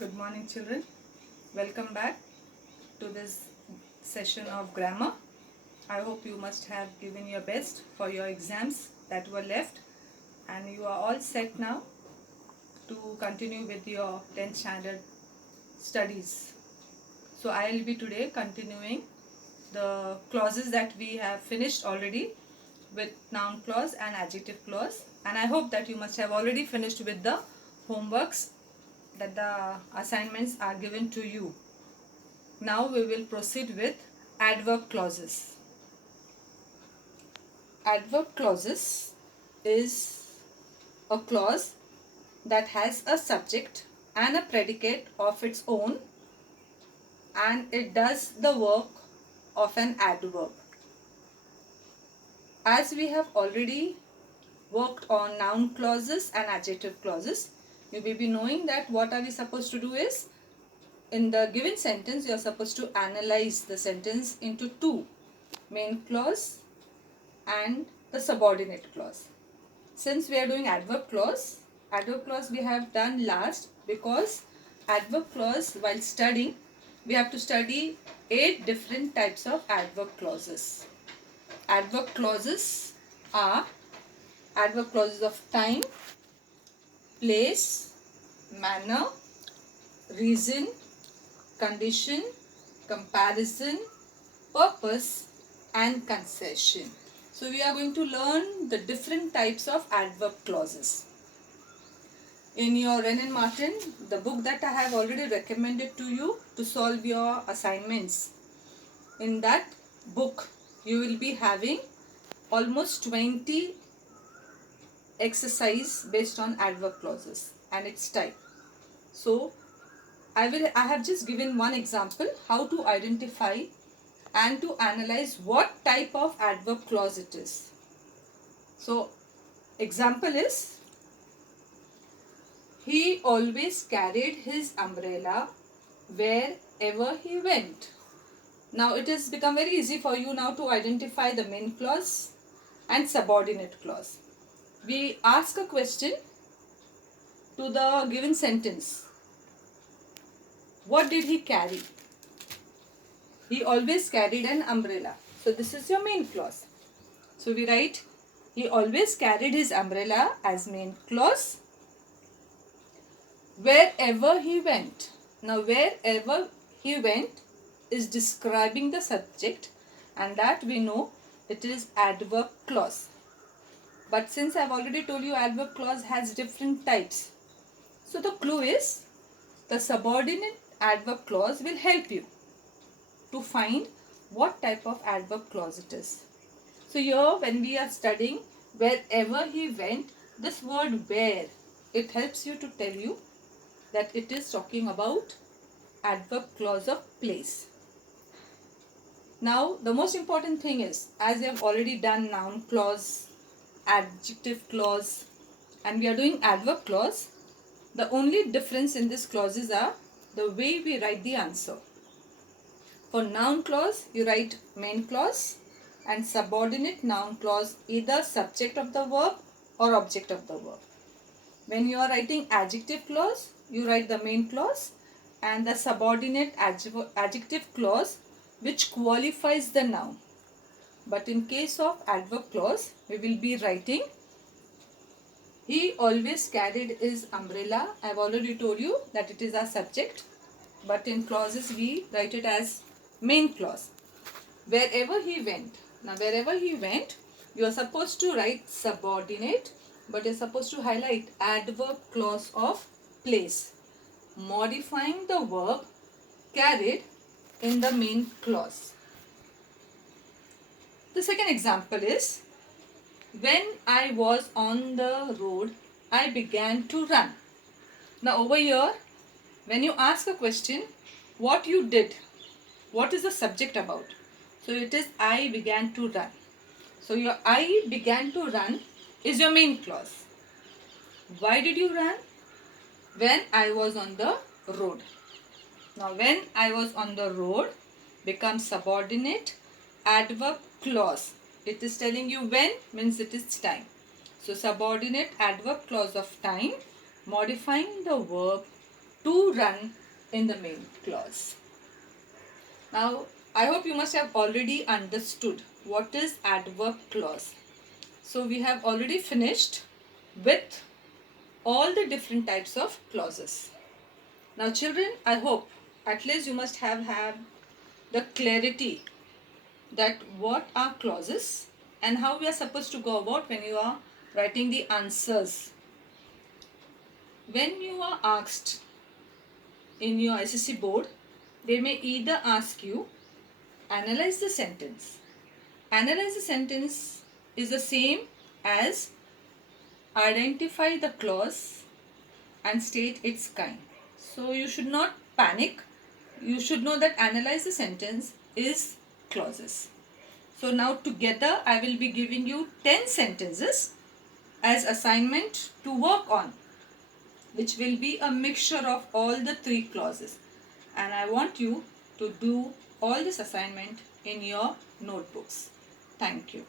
Good morning, children. Welcome back to this session of grammar. I hope you must have given your best for your exams that were left, and you are all set now to continue with your 10th standard studies. So I will be today continuing the clauses that we have finished already with noun clause and adjective clause, and I hope that you must have already finished with the homeworks that the assignments are given to you. Now we will proceed with adverb clauses. Adverb clauses is a clause that has a subject and a predicate of its own, and it does the work of an adverb. As we have already worked on noun clauses and adjective clauses, you may be knowing that what are we supposed to do is, in the given sentence, you are supposed to analyze the sentence into two: main clause and the subordinate clause. Since we are doing adverb clause we have done last, because adverb clause, while studying, we have to study 8 different types of adverb clauses. Adverb clauses are adverb clauses of time, place, manner, reason, condition, comparison, purpose, and concession. So we are going to learn the different types of adverb clauses. In your Wren & Martin, the book that I have already recommended to you to solve your assignments, in that book you will be having almost 20 exercise based on adverb clauses and its type. So I have just given one example how to identify and to analyze what type of adverb clause it is. So example is, he always carried his umbrella wherever he went. Now it has become very easy for you now to identify the main clause and subordinate clause. We ask a question to the given sentence. What did he carry? He always carried an umbrella. So this is your main clause. So we write, he always carried his umbrella as main clause wherever he went. Now wherever he went is describing the subject, and that we know it is adverb clause. But since I have already told you adverb clause has different types, so the clue is the subordinate adverb clause will help you to find what type of adverb clause it is. So here when we are studying wherever he went, this word where, it helps you to tell you that it is talking about adverb clause of place. Now the most important thing is, as we have already done noun clause, adjective clause, and we are doing adverb clause, the only difference in these clauses are the way we write the answer. For noun clause, you write main clause, and subordinate noun clause either subject of the verb or object of the verb. When you are writing adjective clause, you write the main clause and the subordinate adjective clause which qualifies the noun. But in case of adverb clause, we will be writing, he always carried his umbrella. I have already told you that it is our subject, but in clauses we write it as main clause. Wherever he went. Now wherever he went, you are supposed to write subordinate, but you are supposed to highlight adverb clause of place, modifying the verb carried in the main clause. The second example is, when I was on the road, I began to run. Now over here, when you ask a question, what you did, what is the subject about? So it is I began to run. So your I began to run is your main clause. Why did you run? When I was on the road. Now when I was on the road becomes subordinate adverb clause. It is telling you when means it is time. So subordinate adverb clause of time, modifying the verb to run in the main clause. Now, I hope you must have already understood what is adverb clause. So, we have already finished with all the different types of clauses. Now, children, I hope at least you must have the clarity that what are clauses and how we are supposed to go about when you are writing the answers. When you are asked in your SSC board, they may either ask you, analyze the sentence. Analyze the sentence is the same as identify the clause and state its kind. So you should not panic. You should know that analyze the sentence is clauses. So now together I will be giving you 10 sentences as assignment to work on, which will be a mixture of all the 3 clauses. And I want you to do all this assignment in your notebooks. Thank you.